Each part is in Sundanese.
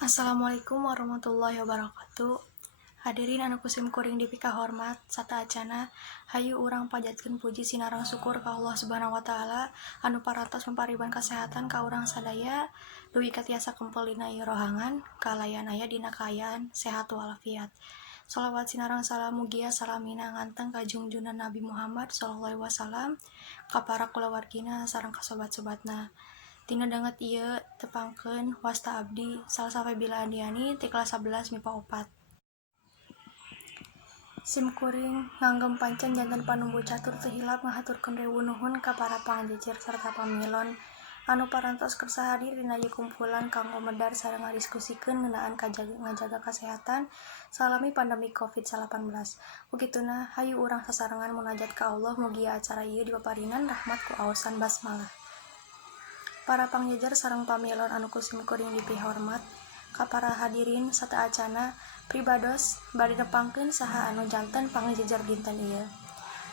Assalamualaikum warahmatullahi wabarakatuh. Hadirin anu kusim kuring dipika hormat sata acana hayu urang pajatkeun puji sinarang syukur ka Allah Subhanahu wa taala anu parantos mempariban kasehatan ka urang sadaya dugi katiasa kempel dina ieu rohangan kalayan aya dina kaayaan sehat walafiat. Shalawat sinarang salam mugia salamina nganteng ka junjungan Nabi Muhammad sallallahu alaihi wasallam ka para kulawargina sareng ka sobat-sobatna. Tina danget ieu tepangkeun wasta abdi salsafe bila andiani ti kelas 11 MIPA 4. Sim kuring nganggem pancen janten panumbu catur teu hilap ngahaturkeun rewu nuhun ka para pangjejer sarta pamilon anu parantos kersa hadir dina ieu kumpulan kanggo medar sareng ngadiskusikeun ngeunaan ngajaga kasehatan salami pandemi COVID-19. Begituna hayu urang sasarengan munajat ka Allah mugi acara ieu dipaparinan rahmat ku aosan basmalah. Para pangjejer sareng pamilon anu kusim kuring dipihormat ka para hadirin sata acana pribados bari nepangkeun saha anu janten pangjejer dinten ieu.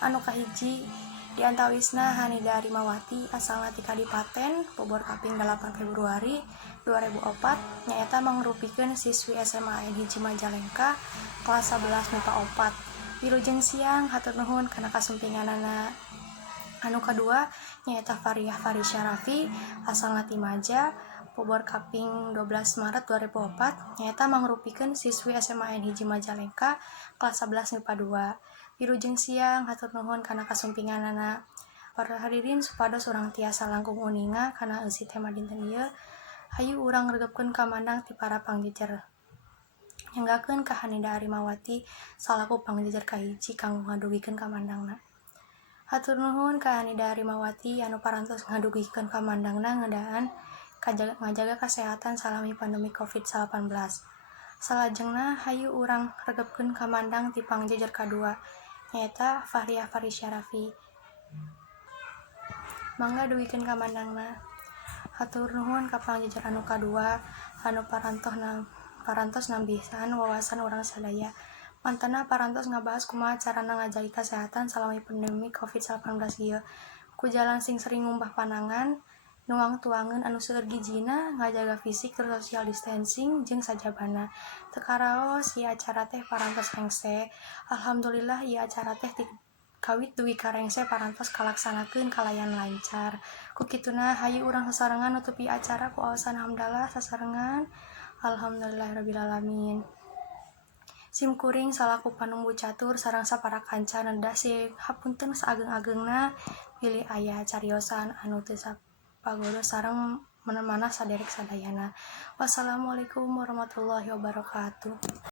Anu kahiji diantawisna Hanida Arimawati asalna ti Kadipaten Bogor kaping 8 Februari 2004 nyaeta mangrupikeun siswi SMA N Hiji Majalengka kelas 11 MIPA 4. Wilujeng siang hatur nuhun kana kasumpinganana. Anu kadua nyaeta Fariah Farisya Rafi asalna ti Maja Bogor kaping 12 Maret 2004 nyaeta mangrupikeun siswi SMA N Hiji Majalengka kelas 11 MIPA 2. Wilujeng siang hatur nuhun kana kasumpinganana. Para hadirin supados urang tiasa langkung uninga kana eusi tema dinten ieu hayu urang ngregepkeun kamandang ti para pangjejer. Nyanggakeun ka Hanida Arimawati salaku pangjejer kahiji kanggo ngadugikeun kamandangna. Hatur nuhun ka Hanida Arimawati anu parantos ngadugikeun kamandangna ngeudaan ngajaga kasehatan salami pandemi COVID-19. Salajengna hayu urang regepkeun kamandang ti pangjejer kadua nyaeta Fariah Farisya Rafi. Mangga dugikeun kamandangna. Hatur nuhun ka pangjejer anu kadua anu parantos nambihan wawasan urang sadaya. Mantena parantos ngabahas kumaha carana ngajagi kasehatan salami pandemi COVID-19 ieu. Ku jalan sing sering ngumbah panangan, nuang-tuangeun anu seueur gijina, ngajaga fisik tur social distancing jeung sajabana. Teu karaos ieu acara teh parantos rengse. Alhamdulillah ieu acara teh kawit dugi ka rengse parantos kalaksanakeun kalayan lancar. Ku kituna hayu urang sasarengan nutupi acara ku aosan hamdalah sasarengan. Alhamdulillahirabbil alamin. Sim kuring salaku panumbu catur sareng sapara kanca nedasi hapunten saageng-ageungna pilih aya cariosan anu teu sapagodo sareng manah saderek sadayana. Wassalamualaikum warahmatullahi wabarakatuh.